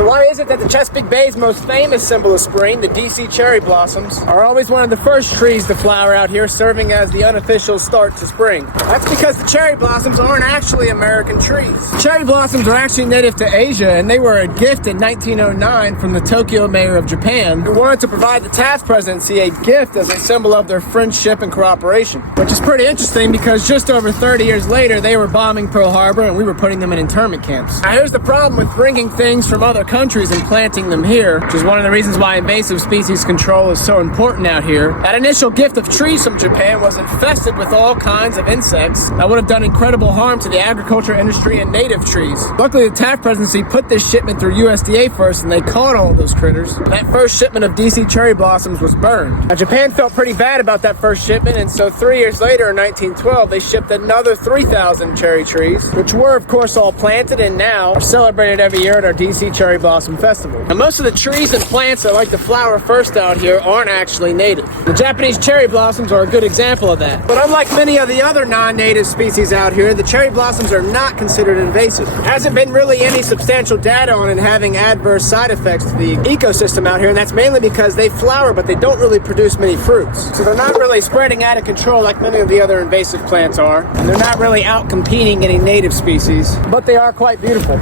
So why is it that the Chesapeake Bay's most famous symbol of spring, the DC cherry blossoms, are always one of the first trees to flower out here, serving as the unofficial start to spring? That's because the cherry blossoms aren't actually American trees. Cherry blossoms are actually native to Asia, and they were a gift in 1909 from the Tokyo mayor of Japan, who wanted to provide the Taft presidency a gift as a symbol of their friendship and cooperation. Which is pretty interesting because just over 30 years later, they were bombing Pearl Harbor and we were putting them in internment camps. Now here's the problem with bringing things from other countries and planting them here, which is one of the reasons why invasive species control is so important out here. That initial gift of trees from Japan was infested with all kinds of insects that would have done incredible harm to the agriculture industry and native trees. Luckily, the Taft presidency put this shipment through USDA first and they caught all of those critters. That first shipment of DC cherry blossoms was burned. Now Japan felt pretty bad about that first shipment, and so 3 years later in 1912 they shipped another 3,000 cherry trees, which were of course all planted and now are celebrated every year at our DC Cherry Blossom Festival. Now most of the trees and plants that like to flower first out here aren't actually native. The Japanese cherry blossoms are a good example of that. But unlike many of the other non-native species out here, the cherry blossoms are not considered invasive. There hasn't been really any substantial data on it having adverse side effects to the ecosystem out here, and that's mainly because they flower but they don't really produce many fruits. So they're not really spreading out of control like many of the other invasive plants are, and they're not really out competing any native species, but they are quite beautiful.